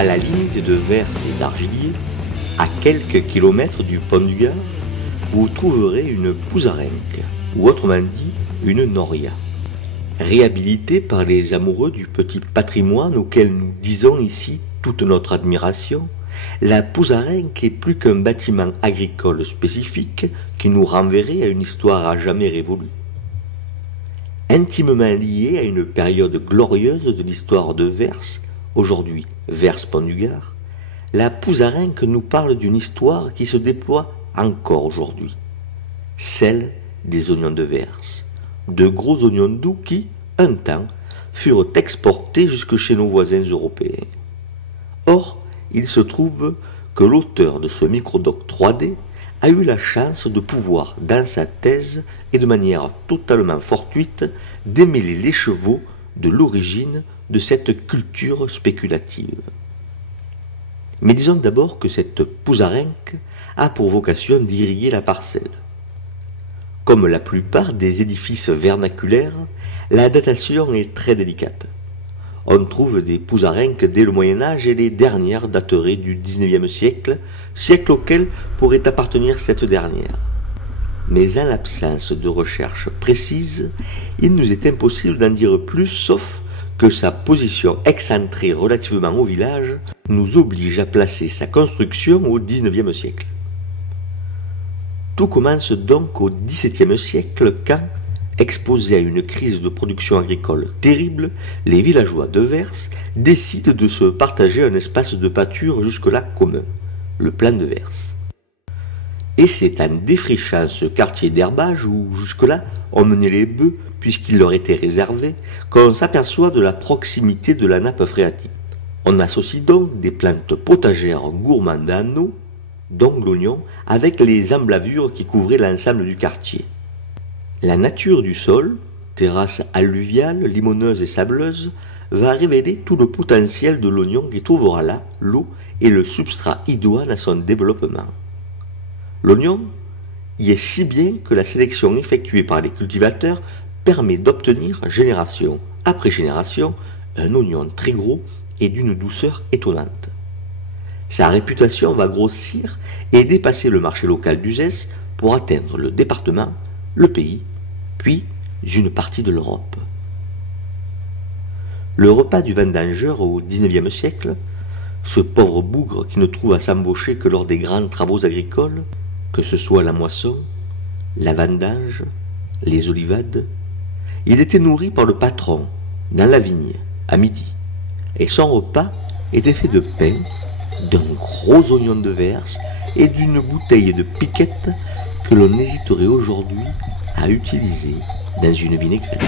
À la limite de Vers et d'Argillier, à quelques kilomètres du pont du Gard, vous trouverez une pouzarenque, ou autrement dit, une noria. Réhabilitée par les amoureux du petit patrimoine auquel nous disons ici toute notre admiration, la pouzarenque est plus qu'un bâtiment agricole spécifique qui nous renverrait à une histoire à jamais révolue. Intimement liée à une période glorieuse de l'histoire de Vers, aujourd'hui Vers-Pont-du-Gard, la pouzarenque nous parle d'une histoire qui se déploie encore aujourd'hui, celle des oignons de Vers, de gros oignons doux qui, un temps, furent exportés jusque chez nos voisins européens. Or, il se trouve que l'auteur de ce microdoc 3D a eu la chance de pouvoir, dans sa thèse et de manière totalement fortuite, démêler les chevaux de l'origine de cette culture spéculative. Mais disons d'abord que cette pouzarenque a pour vocation d'irriguer la parcelle. Comme la plupart des édifices vernaculaires, la datation est très délicate. On trouve des pouzarenques dès le Moyen-Âge et les dernières dateraient du XIXe siècle, siècle auquel pourrait appartenir cette dernière. Mais en l'absence de recherche précise, il nous est impossible d'en dire plus, sauf que sa position excentrée relativement au village nous oblige à placer sa construction au XIXe siècle. Tout commence donc au XVIIe siècle quand, exposés à une crise de production agricole terrible, les villageois de Vers décident de se partager un espace de pâture jusque-là commun, le plan de Vers. Et c'est en défrichant ce quartier d'herbage où, jusque-là, on menait les bœufs puisqu'il leur était réservé, qu'on s'aperçoit de la proximité de la nappe phréatique. On associe donc des plantes potagères gourmandes en eau, dont l'oignon, avec les emblavures qui couvraient l'ensemble du quartier. La nature du sol, terrasse alluviale, limoneuse et sableuse, va révéler tout le potentiel de l'oignon qui trouvera là l'eau et le substrat idoine à son développement. L'oignon y est si bien que la sélection effectuée par les cultivateurs permet d'obtenir génération après génération un oignon très gros et d'une douceur étonnante. Sa réputation va grossir et dépasser le marché local d'Uzès pour atteindre le département, le pays, puis une partie de l'Europe. Le repas du vendangeur au XIXe siècle, ce pauvre bougre qui ne trouve à s'embaucher que lors des grands travaux agricoles, que ce soit la moisson, la vendange, les olivades, il était nourri par le patron, dans la vigne, à midi, et son repas était fait de pain, d'un gros oignon de Vers et d'une bouteille de piquette que l'on hésiterait aujourd'hui à utiliser dans une vinaigrette.